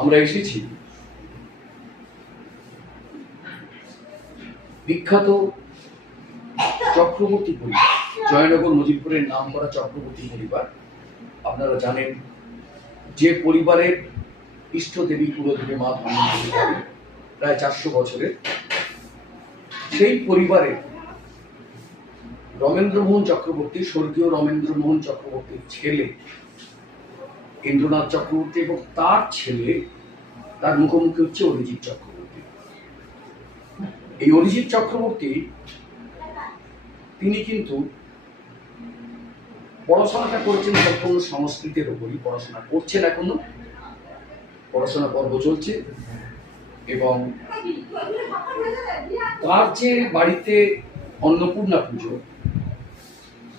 আমরা এসেছি বিখ্যাত চক্রবর্তী পরিবার, জয়নগর মজিদপুরের নাম করা চক্রবর্তী পরিবার। আপনারা জানেন যে পরিবারের ইষ্ট দেবী কুলদেবী মা ধন্বন্তরী প্রায় 400 বছরের, সেই পরিবারের রমেন্দ্রমোহন চক্রবর্তী, স্বর্গীয় রমেন্দ্রমোহন চক্রবর্তীর ছেলে ইন্দ্রনাথ চক্রবর্তী এবং তার ছেলে, তার মুখোমুখি হচ্ছে অরিজিৎ চক্রবর্তী। এই অরিজিৎ চক্রবর্তী তিনি কিন্তু পড়াশোনাটা করেছেন সম্পূর্ণ সংস্কৃতের উপরই, পড়াশোনা করছেন, এখনো পড়াশোনা পর্ব চলছে। এবং তার যে বাড়িতে অন্নপূর্ণা পুজো,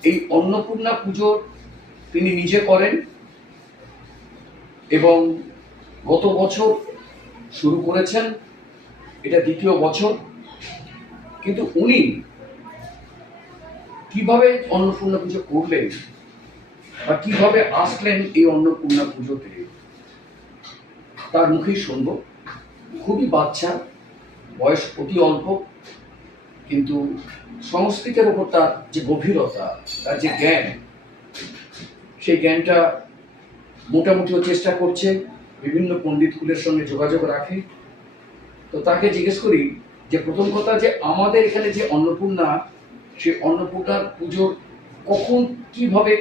এই অন্নপূর্ণা পুজোর তিনি নিজে করেন এবং গত বছর শুরু করেছেন, এটা দ্বিতীয় বছর। কিন্তু উনি কিভাবে অন্নপূর্ণা পুজো করলেন বা কিভাবে আসলেন এই অন্নপূর্ণা পুজোতে, তার মুখেই শুনব। খুবই বাচ্চা, বয়স অতি অল্প, কিন্তু সংস্কৃতের উপর তার যে গভীরতা, তার যে জ্ঞান, সেই জ্ঞানটা মোটামুটিও চেষ্টা করছে, বিভিন্ন পণ্ডিতকুলের সঙ্গে যোগাযোগ রাখে। তো তাকে জিজ্ঞেস করি যে প্রথম কথা, যে আমাদের এখানে যে অন্নপূর্ণা, সেই অন্নপূর্ণার পুজোর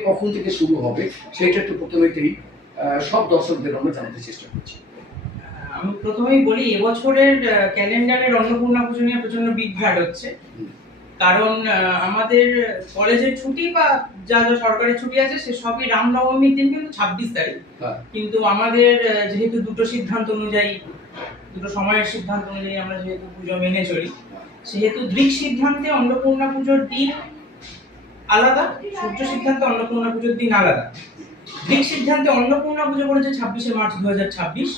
কখন থেকে শুরু হবে, সেটা একটু প্রথমেতেই সব দর্শকদের আমরা জানাতে চেষ্টা করছি। আমি প্রথমেই বলি, এবছরের ক্যালেন্ডারের অন্নপূর্ণা পুজো নিয়ে প্রচন্ড বিভ্রাট হচ্ছে। কারণ আমাদের কলেজের ছুটি বা যা যা সরকারি ছুটি আছে সে সবই রামনবমীর দিন, কিন্তু 26 তারিখ। কিন্তু আমাদের যেহেতু দুটো সিদ্ধান্ত অনুযায়ী, দুটো সময়ের সিদ্ধান্ত অনুযায়ী আমরা যেহেতু পুজো মেনে চলি, সেহেতু দৃক সিদ্ধান্তে অন্নপূর্ণা পুজোর দিন আলাদা, সূর্য সিদ্ধান্তে অন্নপূর্ণা পুজোর দিন আলাদা। দৃক সিদ্ধান্তে অন্নপূর্ণা পুজো করেছে 26শে মার্চ 2026,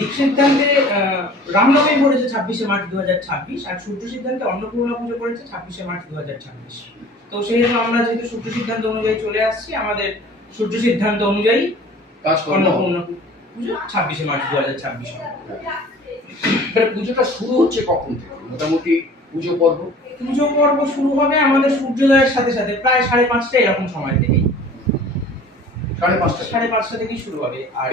দিক সিদ্ধান্তে রামনবমী পড়েছে 26শে মার্চ 2026, আর সূর্য সিদ্ধান্তে অন্নপূর্ণা পুজো করেছে 26শে মার্চ 2026। তো সেহেতু আমরা যেহেতু সূর্য সিদ্ধান্ত অনুযায়ী চলে আসছি, আমাদের সূর্য সিদ্ধান্ত অনুযায়ী অন্নপূর্ণা পুজো 26শে মার্চ 2026। পুজোটা শুরু হচ্ছে কখন থেকে? মোটামুটি পুজো পর্ব শুরু হবে আমাদের সূর্যোদয়ের সাথে সাথে প্রায় 5:30 এরকম সময় থেকেই। 5:30 থেকেই শুরু হবে। আর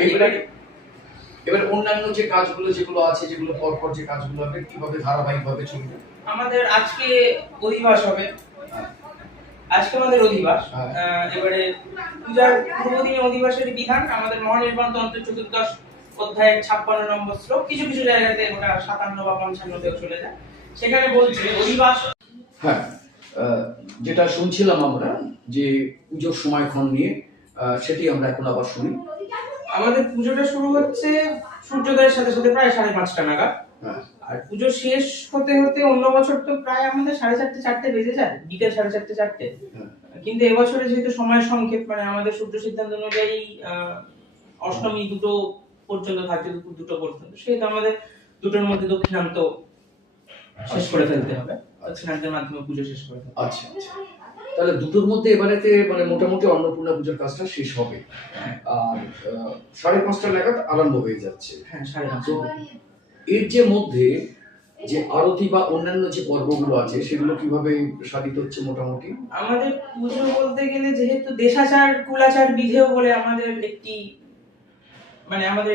এবার অন্যান্য যে কাজগুলো যেগুলো আছে, যেগুলো পরপর যে কাজগুলো হবে, কিভাবে ধারাবাহিকভাবে চলবে? আমাদের আজকে অধিবাস হবে। আজকে আমাদের অধিবাস। এবারে পূজার পূর্বদিনে অধিবাসের বিধান আমাদের মহানির্বাণ তন্ত্র 14 অধ্যায়ের 56 নম্বর শ্লোক, কিছু কিছু জায়গাতে ওটা 57 বা 55তেও চলে যায়, সেখানে বলছে অধিবাস। হ্যাঁ, যেটা শুনছিলাম আমরা যে পুজোর সময়ক্ষণ নিয়ে, সেটি আমরা এখন আবার শুনি। আমাদের পুজোটা শুরু হচ্ছে সূর্যোদয়ের সাথে সাথে প্রায় 5:30 নাগাদ। আর পুজো শেষ হতে হতে অন্য বছর তো প্রায় আমাদের 4:30 বেজে যায়, বিকেল 4:30। কিন্তু এবছরে যেহেতু সময় সংক্ষেপ, মানে আমাদের সূর্য সিদ্ধান্ত অনুযায়ী অষ্টমী 2টো পর্যন্ত থাকছে, দুপুর 2টো পর্যন্ত, সেহেতু আমাদের 2টোর মধ্যে দক্ষিণান্ত শেষ করে ফেলতে হবে, দক্ষিণান্তের মাধ্যমে পুজো শেষ করে ফেলতে হবে। আচ্ছা, তাহলে 2টোর মধ্যে এবারেতে মানে মোটামুটি অন্নপূর্ণা পুজোর কাজটা শেষ হবে। আর 5:30 নাগাদ আরম্ভ হয়ে যাচ্ছে। হ্যাঁ, 5:30। এর যে মধ্যে যে আরতি বা অন্যান্য যে পর্বগুলো আছে, সেগুলো কিভাবে সাধিত হচ্ছে মোটামুটি? আমাদের পুজো বলতে গেলে, যেহেতু দেশাচার কুলাচার বিধেয় বলে আমাদের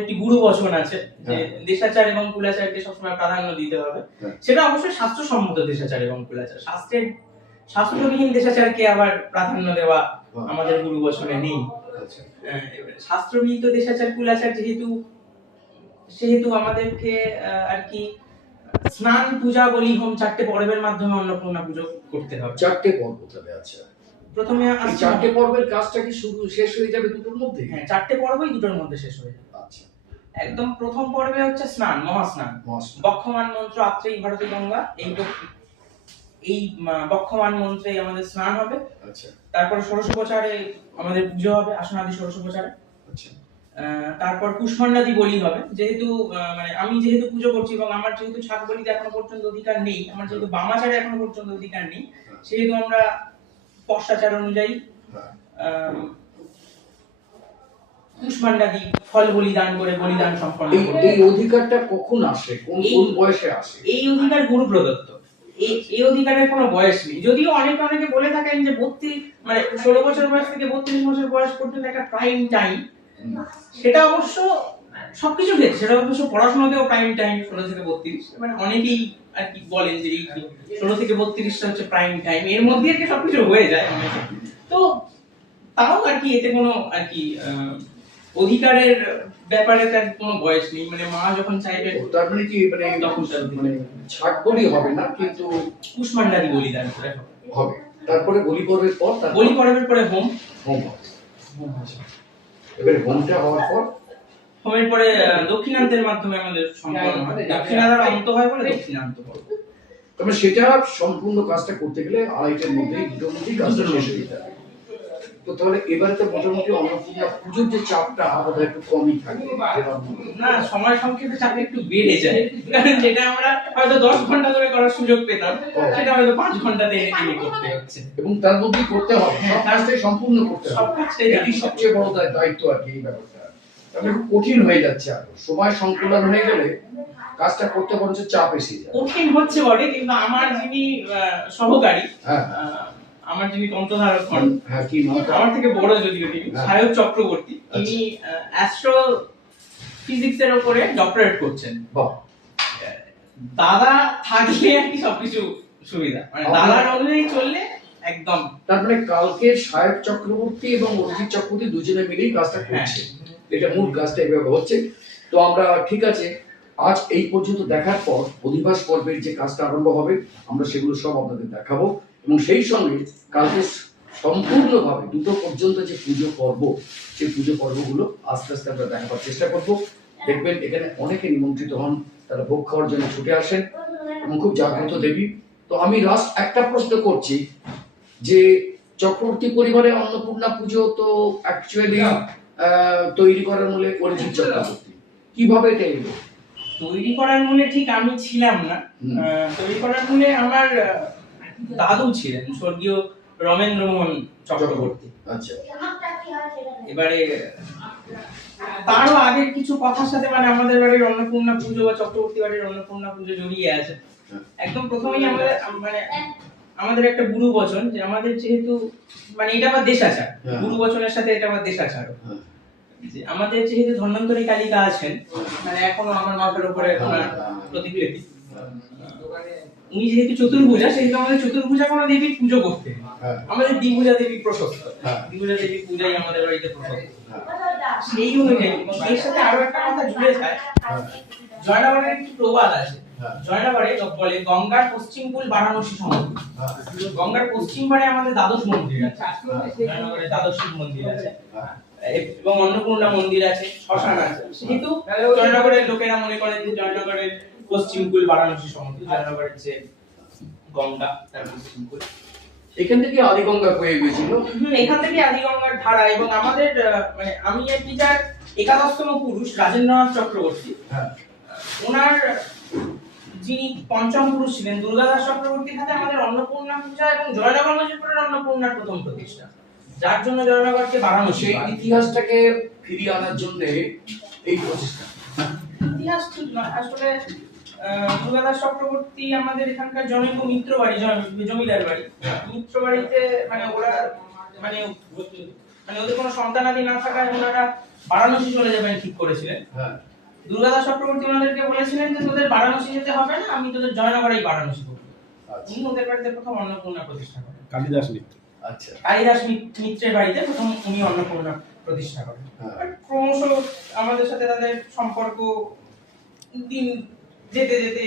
একটি গুরু বচন আছে, যে দেশাচার এবং কুলাচারকে সবসময় প্রাধান্য দিতে হবে। সেটা অবশ্যই শাস্ত্রসম্মত দেশাচার এবং কুলাচার, শাস্ত্রবিহীন দেশাচারকে আবার প্রাধান্য দেওয়া আমাদের গুরু বচনে নেই। শাস্ত্রবিহিত দেশাচার কুলাচার সেহেতু আমাদেরকে আর কি স্নান, পূজা, বলি, হোম 4টে পর্বের মাধ্যমে অন্নপূর্ণা পুজো করতে হবে। 4টে পর্ব তবে। আচ্ছা, প্রথমে 4টে পর্বের কাজটা কি শুরু শেষ হয়ে যাবে 2টোর মধ্যে? হ্যাঁ, 4টে পর্বই 2টোর মধ্যে শেষ হয়ে যাবে। আচ্ছা, একদম প্রথম পর্বে হচ্ছে স্নান, মহাস্নান। বক্ষমান মন্ত্র আত্রেই ভারতী গঙ্গা, এই বক্ষমান মন্ত্রে আমাদের স্নান হবে। আচ্ছা, তারপর ষোড়শোপচারে আমাদের পুজো হবে, আসনাদি ষোড়শোপচারে। আচ্ছা, তারপর কুষ্মান্ডাদি বলি হবে। যেহেতু আমি যেহেতু পুজো করছি এবং আমার যেহেতু ছাগ বলিতে এখনো পর্যন্ত অধিকার নেই, আমার যেহেতু বামাচারে এখনো পর্যন্ত অধিকার নেই, সেহেতু আমরা পশ্চাচার অনুযায়ী কুষ্মান্ডাদি ফল বলিদান করে বলিদান সম্পন্ন এই করবে। এই অধিকারটা কখন আসে, কোন কোন বয়সে আসে? এই অধিকার গুরু প্রদত্ত। এই অধিকারের কোনো বয়স নেই, যদিও অনেকে বলে থাকেন যে 32 মানে 16 বছর বয়স থেকে 32 বছর বয়স পর্যন্ত একটা প্রাইম টাইম। সেটা অবশ্য সবকিছু ক্ষেত্রে, সেটা অবশ্য পড়াশোনাতেও প্রাইম টাইম 16 থেকে 32, মানে অনেকেই আর কি বলেন যে এই 16 থেকে 32টা হচ্ছে প্রাইম টাইম, এর মধ্যে আর কি সবকিছু হয়ে যায় অনেকে। তো তাও আর কি এতে কোনো আর কি অধিকারের ব্যাপারে তার কোনো বয়স নেই, মানে মা যখন চাইবেন। তার মানে কি মানে তখন মানে ছাট বলি হবে না, কিন্তু কুষ্মান্ডাদি বলিদান করে হবে। তারপরে বলি পর্বের পর বলি পর্বের পরে হোম হবে। এবারে হোমটা হওয়ার পর হোমের পরে দক্ষিণান্তের মাধ্যমে আমাদের সম্পন্ন হয়। দক্ষিণাদার অন্ত হয় বলে দক্ষিণান্ত পর্ব। তবে সেটা সম্পূর্ণ কাজটা করতে গেলে আড়াইটার মধ্যে দুটোর মধ্যেই কাজটা শেষ হয়ে যেতে হবে। তো তাহলে এবারে তো মোটামুটি অন্নপূর্ণা পুজোর যে চাপটা বোধ একটু কমই থাকে। না, সময় সংক্ষেপে চাপ একটু বেড়ে যায়, কারণ যেটা আমরা হয়তো 10 ঘন্টা ধরে করার সুযোগ পেতাম সেটা হয়তো 5 ঘন্টাতে এনে করতে হচ্ছে। এবং তার মধ্যেই করতে হবে, সব কাজটাই সম্পূর্ণ করতে সব হবে। কাজটাই এটি সবচেয়ে বড় দায়িত্ব আর কি এই ব্যাপারটা। তাহলে একটু কঠিন হয়ে যাচ্ছে, আর সময় সংকুলন হয়ে গেলে কাজটা করতে বরঞ্চ চাপ এসে যায়। কঠিন হচ্ছে বটে, কিন্তু আমার যিনি সহকারী, হ্যাঁ আমার যিনি তন্ত্রধারক হন, হ্যাঁ কি নাম? আমার থেকে বড় যদিও তিনি, সায়ক চক্রবর্তী, তিনি অ্যাস্ট্রো ফিজিক্সের উপরে ডক্টরেট করছেন। বাহ, দাদা থাকলে আর কি সবকিছু সুবিধা, মানে দাদার অনুযায়ী চললে একদম। তার মানে কালকে সায়ক চক্রবর্তী এবং অরিজিৎ চক্রবর্তী দুজনে মিলেই কাজটা করছে, এটা মূল কাজটা এইভাবে হচ্ছে। তো আমরা ঠিক আছে, আজ এই পর্যন্ত দেখার পর অধিবাস পর্বের যে কাজটা আরম্ভ হবে আমরা সেগুলো সব আপনাদের দেখাবো, এবং সেই সঙ্গে কালকে সম্পূর্ণভাবে 2টো পর্যন্ত যে পুজো পর্ব, সেই পুজো পর্বগুলো আস্তে আস্তে আমরা দেখাবার চেষ্টা করব। দেখবেন এখানে অনেকে নিমন্ত্রিত হন, তারা ভোগ খাওয়ার জন্য ছুটে আসেন এবং খুব জাগ্রত দেবী। তো আমি লাস্ট একটা প্রশ্ন করছি যে চক্রবর্তী পরিবারে অন্নপূর্ণা পুজো তো অ্যাকচুয়ালি তৈরি করার মূলে অরিজিৎ চক্রবর্তী, কিভাবে এটা এলো? তৈরি করার মূলে ঠিক আমি ছিলাম না, তৈরি করার মূলে আমার দাদু ছিলেন, স্বর্গীয় রমেন্দ্র মোহন চক্রবর্তী। আচ্ছা, এবারে তারও আগের কিছু কথার সাথে মানে আমাদের বাড়ির অন্নপূর্ণা পুজো বা চক্রবর্তী বাড়ির অন্নপূর্ণা পুজো জড়িয়ে আছে। একদম প্রথমেই আমাদের মানে আমাদের একটা গুরু বচন, যে আমাদের যেহেতু মানে এটা আবার দেশাচার, গুরু বচনের সাথে এটা আবার দেশাচার, যে আমাদের যেহেতু ধন্বন্তরী কালিকা আছেন, মানে এখনো আমার মাথার উপরে প্রতিকৃতি, উনি যেহেতু চতুর্ভুজা, সেহেতু আমাদের চতুর্ভুজা কোনো দেবীর পুজো করতে হয়। আমাদের দ্বিভুজা দেবী প্রশস্ত, দ্বিভুজা দেবী পূজাই আমাদের বাড়িতে প্রশস্ত। সেই অনুযায়ী এর সাথে আরো একটা কথা জুড়ে যায়, জয়নাগরের একটি প্রবাদ আছে। জয়নাগরে বলে গঙ্গার পশ্চিম কূল বারাণসী সমুদ্র। গঙ্গার পশ্চিম পারে আমাদের দ্বাদশ মন্দির আছে, জয়নাগরে দ্বাদশ শিব মন্দির আছে এবং অন্নপূর্ণা মন্দির আছে, শ্মশান আছে। সেহেতু জয়নগরের লোকেরা মনে করেন যে জয়নগরের পশ্চিম কূল বারাণসী সমুদ্র, জয়নগরের যে গঙ্গা তার পশ্চিম কূল। এখান থেকে আদিগঙ্গা বয়ে গিয়েছিল। এখান থেকে আদিগঙ্গার ধারা। এবং আমাদের মানে আমি আর কি যার একাদশতম পুরুষ রাজেন্দ্রনাথ চক্রবর্তী, ওনার যিনি পঞ্চম পুরুষ ছিলেন দুর্গাদাস চক্রবর্তীর হাতে আমাদের অন্নপূর্ণা পূজা এবং জয়নগর মজিদপুরের অন্নপূর্ণার প্রথম প্রতিষ্ঠা, যার জন্য জয়নগরকে বারাণসী। সেই ইতিহাসটাকে ফিরিয়ে আনার জন্য এই প্রচেষ্টা। ইতিহাস ঠিক নয় আসলে, দুর্গাদাস চক্রবর্তী আমাদের এখানকার জনৈক মিত্র বাড়ি, জমিদার বাড়ি, মিত্র বাড়িতে মানে ওরা মানে মানে ওদের কোনো সন্তানাদি না থাকায় ওনারা বারাণসী চলে যাবেন ঠিক করেছিলেন। দুর্গাদাস চক্রবর্তী ওনাদেরকে বলেছিলেন যে তোদের বারাণসী যেতে হবে না, আমি তোদের জয়নগরেই বারাণসী করব। উনি ওদের বাড়িতে প্রথম অন্নপূর্ণা প্রতিষ্ঠা করেন। কালিদাস মিত্র, আচ্ছা, কালিদাস মিত্রের বাড়িতে প্রথম উনি অন্নপূর্ণা প্রতিষ্ঠা করেন। ক্রমশ আমাদের সাথে তাদের সম্পর্ক দিন যেতে যেতে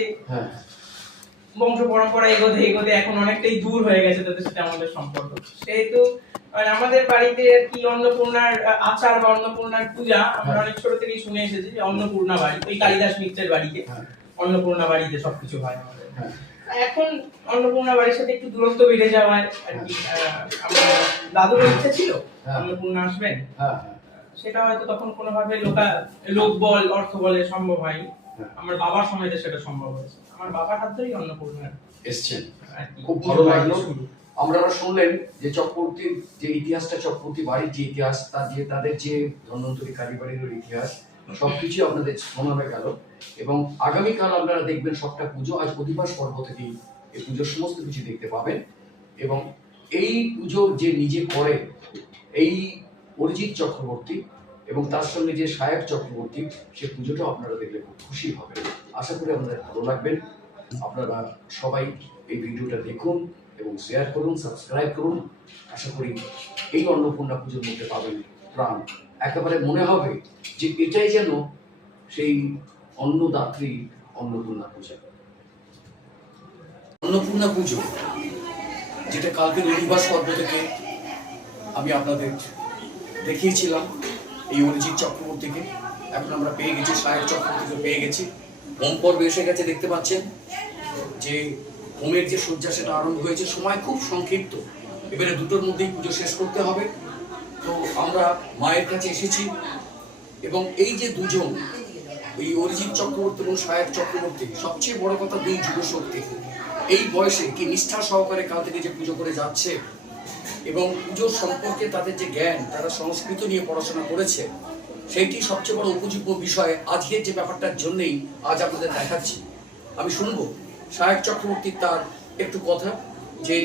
বংশ পরম্পরা এগোতে এগোতে এখন অনেকটাই দূর হয়ে গেছে তাদের সাথে আমাদের সম্পর্ক। সেহেতু আমাদের বাড়িতে কি অন্নপূর্ণার আচার বা অন্নপূর্ণার পূজা আমরা অনেক ছোট থেকেই শুনে এসেছি যে অন্নপূর্ণা বাড়ি, ওই কালিদাস মিত্রের বাড়িতে অন্নপূর্ণা বাড়িতে সবকিছু হয় আমাদের। এখন অন্নপূর্ণা বাড়ির সাথে একটু দূরত্ব বেড়ে যাওয়ায় আর কি আমার দাদুর ইচ্ছা ছিল অন্নপূর্ণা আসবেন, সেটা হয়তো তখন কোনোভাবে লোক বল অর্থ বলে সম্ভব হয়নি। আমার বাবার সময়তে সেটা সম্ভব হয়েছে, আমার বাবার হাত ধরেই অন্নপূর্ণা এসছেন। খুব ভালো লাগলো। আপনারা শুনলেন যে চক্রবর্তীর যে ইতিহাসটা, চক্রবর্তী বাড়ির যে ইতিহাস, তাদের যে ধন্বন্তরী কালীবাড়ির ইতিহাস, সবকিছু আপনাদের শোনানো গেল। এবং আগামীকাল আপনারা দেখবেন সবটা পুজো। আজ অধিবাস পর্ব থেকেই এই পুজোর সমস্ত কিছু দেখতে পাবেন। এবং এই পুজো যে নিজে করে এই অরিজিৎ চক্রবর্তী এবং তার সঙ্গে যে সায়ক চক্রবর্তী, সে পুজোটা আপনারা দেখলে খুব খুশি হবেন। আশা করি আপনাদের ভালো লাগবেন। আপনারা সবাই এই ভিডিওটা দেখুন এবং শেয়ার করুন, সাবস্ক্রাইব করুন। আশা করি এই অন্নপূর্ণা পুজোর মধ্যে পাবেন প্রাণ। একেবারে মনে হবে যে এটাই যেন সেই অন্নদাত্রী অন্নপূর্ণা পূজা। অন্নপূর্ণা পুজো যেটা কালকের অধিবাস পর্ব থেকে আমি আপনাদের দেখিয়েছিলাম এই অরিজিৎ চক্রবর্তীকে। এখন আমরা পেয়ে গেছি সায়ক চক্রবর্তীকে, পেয়ে গেছি। হোম পর্বে এসে গেছে, দেখতে পাচ্ছেন যে হোমের যে শয্যা সেটা আরম্ভ হয়েছে। সময় খুব সংক্ষিপ্ত, এবারে দুটোর মধ্যেই পুজো শেষ করতে হবে। তো আমরা মায়ের কাছে এসেছি এবং এই যে দুজন, এই অরিজিৎ চক্রবর্তী এবং সায়ক চক্রবর্তী, সবচেয়ে বড় কথা দুই যুবশক্তি এই বয়সে কি নিষ্ঠা সহকারে কাল থেকে যে পুজো করে যাচ্ছে এবং পুজোর সম্পর্কে তাদের যে জ্ঞান, তারা সংস্কৃত নিয়ে পড়াশোনা করেছে, সেইটি সবচেয়ে বড় উপযোগ্য বিষয়। আজকের যে ব্যাপারটার জন্যই আজ আপনাদের দেখাচ্ছি। আমি শুনবো সায়ক চক্রবর্তীর তার একটু কথা, যে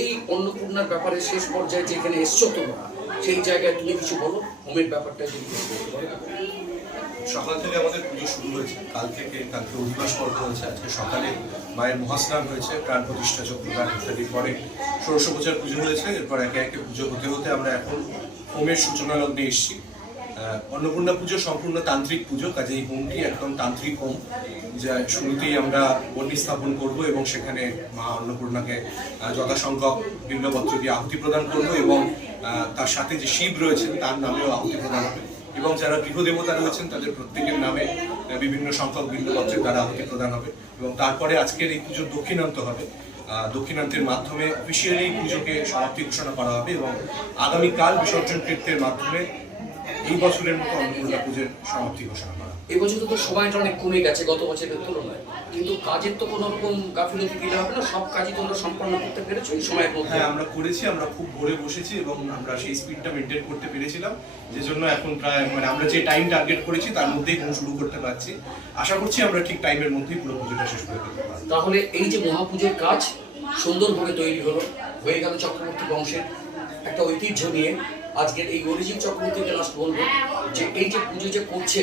এই অন্নপূর্ণার ব্যাপারে শেষ পর্যায়ে যেখানে এসছো তোমরা, সেই জায়গায় তুমি কিছু বলো, হোমের ব্যাপারটা যদি কিছু বলতে পারো। সকাল থেকে আমাদের পুজো শুরু হয়েছে। কালকে অধিবাস পর্ব হয়েছে। আজকে সকালে মায়ের মহাস্নান হয়েছে, প্রাণ প্রতিষ্ঠা চক্রদান ইত্যাদির পরে ষোড়শোপচার পুজো হয়েছে। এরপর একে একে পুজো হতে হতে আমরা এখন হোমের সূচনা লগ্নে এসেছি। অন্নপূর্ণা পুজো সম্পূর্ণ তান্ত্রিক পুজো, কাজে এই হোমটি একদম তান্ত্রিক হোম। যা শুরুতেই আমরা বন্নি স্থাপন করব এবং সেখানে মা অন্নপূর্ণাকে যথাসংখ্যক বিল্বপত্র দিয়ে আহুতি প্রদান করব এবং তার সাথে যে শিব রয়েছেন তার নামেও আহুতি প্রদান হবে এবং যারা গৃহদেবতা রয়েছেন তাদের প্রত্যেকের নামে বিভিন্ন সংখ্যক বিল্বপত্রের দ্বারা আহুতি প্রদান হবে। এবং তারপরে আজকের এই পুজোর দক্ষিণান্ত হবে। দক্ষিণান্তের মাধ্যমে অফিসিয়ালি পুজোকে সমাপ্তি ঘোষণা করা হবে এবং আগামীকাল বিসর্জন কীর্তের মাধ্যমে এই বছরের মতো অন্নপূর্ণা পুজোর সমাপ্তি ঘোষণা করা। এবছর তো সময়টা অনেক কমে গেছে গত বছরের তুলনায়, কিন্তু কাজের তো কোনো রকম গাফিলতি দিলে হবে না, সব কাজই তোমরা সম্পন্ন করতে পেরেছো এই সময়ের মধ্যে। হ্যাঁ, আমরা করেছি। আমরা খুব ভোরে বসেছি এবং আমরা সেই স্পিডটা মেনটেন করতে পেরেছিলাম, যে জন্য এখন প্রায় আমরা যে টাইম টার্গেট করেছি তার মধ্যেই হোম শুরু করতে পারছি। আশা করছি আমরা ঠিক টাইমের মধ্যেই পুরো পুজোটা শেষ করে ফেলতে পারবো। তাহলে এই যে মহাপুজোর কাজ সুন্দরভাবে তৈরি হয়ে গেল চক্রবর্তী বংশের একটা ঐতিহ্য নিয়ে। আজকের এই অরিজিৎ চক্রবর্তীকে লাস্ট বলবো যে এই যে পুজো যে করছে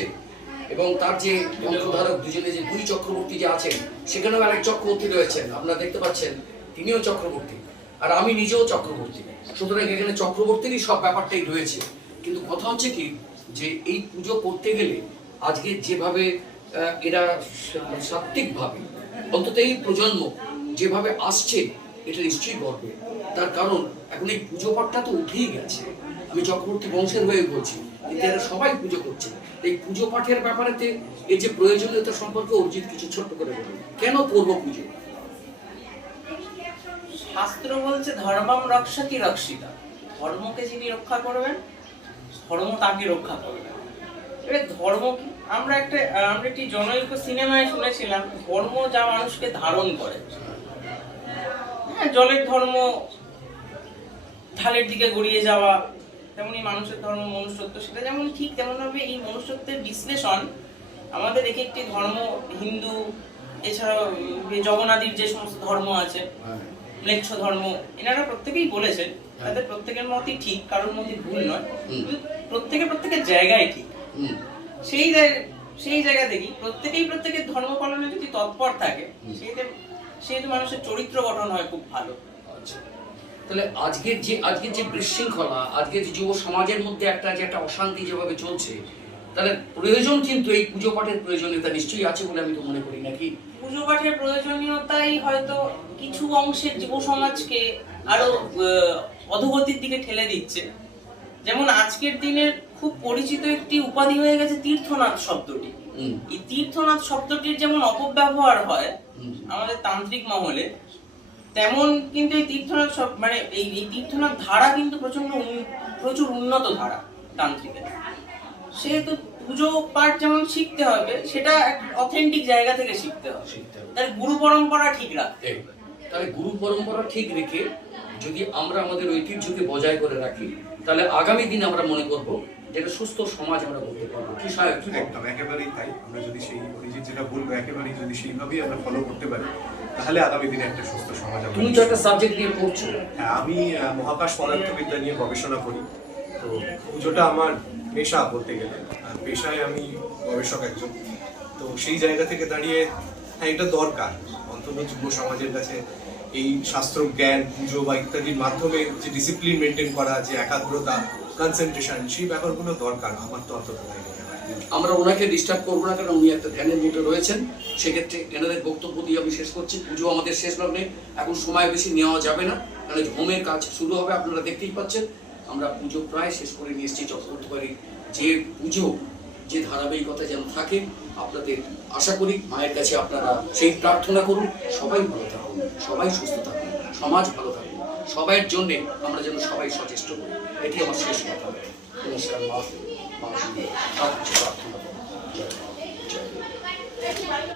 এবং তার যে বংশধারক দুজনে যে দুই চক্রবর্তী যে আছেন, সেখানেও আরেক চক্রবর্তী রয়েছেন, আপনারা দেখতে পাচ্ছেন, তিনিও চক্রবর্তী আর আমি নিজেও চক্রবর্তী। সুতরাং এখানে চক্রবর্তীরই সব ব্যাপারটাই রয়েছে। কিন্তু কথা হচ্ছে কি, যে এই পুজো করতে গেলে আজকে যেভাবে এরা সাত্ত্বিকভাবে, অন্তত এই প্রজন্ম যেভাবে আসছে, এটা নিশ্চয়ই গর্বে। তার কারণ এখন এই পুজো পাঠটা তো উঠেই গেছে। আমি চক্রবর্তী বংশের হয়ে বলছি, কিন্তু এরা সবাই পুজো করছে। এই পুজো পাঠের ব্যাপারেতে এই যে প্রয়োজনীয়তা সম্পর্কে অরিজিৎ কিছু ছোট্ট করে বলুন, কেন করবো পুজো? শাস্ত্র বলছে ধর্মম রক্ষতি রক্ষিতা, ধর্মকে যিনি রক্ষা করবেন ধর্ম তাকে রক্ষা করবেন। এবার ধর্ম কি, আমরা একটি জনৈক সিনেমায় শুনেছিলাম, ধর্ম যা মানুষকে ধারণ করে। হ্যাঁ, জলের ধর্ম ঢালের দিকে গড়িয়ে যাওয়া, তেমনি মানুষের ধর্ম মনুষ্যত্ব, সেটা যেমন ঠিক তেমনভাবে এই মনুষ্যত্বের বিশ্লেষণ আমাদের এক একটি ধর্ম, হিন্দু এছাড়াও জগন্নাথের যে সমস্ত ধর্ম আছে, ম্লেচ্ছ ধর্ম, এনারা প্রত্যেকেই বলেছেন তাদের প্রত্যেকের মতই ঠিক, কারোর মতই ভুল নয়, প্রত্যেকের জায়গায় ঠিক। সেই জায়গা থেকেই প্রত্যেকের ধর্ম পালনে যদি তৎপর থাকে, সেহেতু মানুষের চরিত্র গঠন হয় খুব ভালো। তাহলে আজকের যে বিশৃঙ্খলা, আজকের যে যুব সমাজের মধ্যে একটা অশান্তি যেভাবে চলছে, তাহলে প্রয়োজন কিন্তু এই পুজো পাঠের প্রয়োজনীয়তা নিশ্চয়ই আছে বলে আমি তো মনে করি, নাকি? পুজো পাঠের প্রয়োজনীয়তাই হয়তো কিছু অংশের যুব সমাজকে আরো অধোগতির দিকে ঠেলে দিচ্ছে। যেমন আজকের দিনের খুব পরিচিত একটি উপাধি হয়ে গেছে তীর্থনাথ শব্দটি। এই তীর্থনাথ শব্দটির যেমন অপব্যবহার হয় আমাদের তান্ত্রিক মহলে, তেমন কিন্তু এই তীর্থনাথ এই তীর্থনাথ ধারা কিন্তু প্রচুর উন্নত ধারা তান্ত্রিকের। সেহেতু পুজো পাঠ যেমন শিখতে হবে, সেটা অথেন্টিক জায়গা থেকে শিখতে হবে, তার গুরু পরম্পরা ঠিক রাখতে। তাহলে গুরু পরম্পরা ঠিক রেখে যদি আমরা আমাদের ঐতিহ্যকে বজায় করে রাখি, তাহলে আগামী দিন আমরা মনে করব যেটা সুস্থ সমাজ আমরা করতে পারবো। কি সাহেব কি বলেন? একদম একেবারেই তাই। আমরা যদি সেই অরিজিৎ যেটা বলবো একেবারেই যদি সেইভাবেই আমরা ফলো করতে পারি, তাহলে আগামী দিনে একটা সুস্থ সমাজ আমরা। তুমি তো একটা সাবজেক্ট নিয়ে পড়ছো। হ্যাঁ, আমি মহাকাশ পদার্থবিদ্যা নিয়ে গবেষণা করি। তো পুজোটা আমার পেশা বলতে গেলে, আর পেশায় আমি গবেষক একজন। তো সেই জায়গা থেকে দাঁড়িয়ে হ্যাঁ, এটা দরকার অন্তত যুব সমাজের কাছে এই শাস্ত্র জ্ঞান, পুজো বা ইত্যাদির মাধ্যমে যে ডিসিপ্লিন মেনটেন করা, যে একাগ্রতা, কনসেন্ট্রেশন, সেই ব্যাপারগুলো দরকার। আমার তো অন্তত তাই মনে হয়। আমরা ওনাকে ডিস্টার্ব করবো না, কারণ উনি একটা ধ্যানের মুডে রয়েছেন। সেক্ষেত্রে এনাদের বক্তব্য দিয়ে আমি শেষ করছি। পুজো আমাদের শেষ লগ্নে, এখন সময় বেশি নেওয়া যাবে না, কারণ হোমের কাজ শুরু হবে, আপনারা দেখতেই পাচ্ছেন। আমরা পুজো প্রায় শেষ করে নিয়ে এসেছি। যত করতে পারি যে পুজো যে ধারাবাহিকতা যেন থাকে, আপনাদের আশা করি মায়ের কাছে আপনারা সেই প্রার্থনা করুন। সবাই ভালো থাকুন, সবাই সুস্থ থাকুন, সমাজ ভালো থাকুন, সবাইয়ের জন্যে আমরা যেন সবাই সচেষ্ট করি। এটি আমার শেষ কথা। নমস্কার। মা প্রার্থনা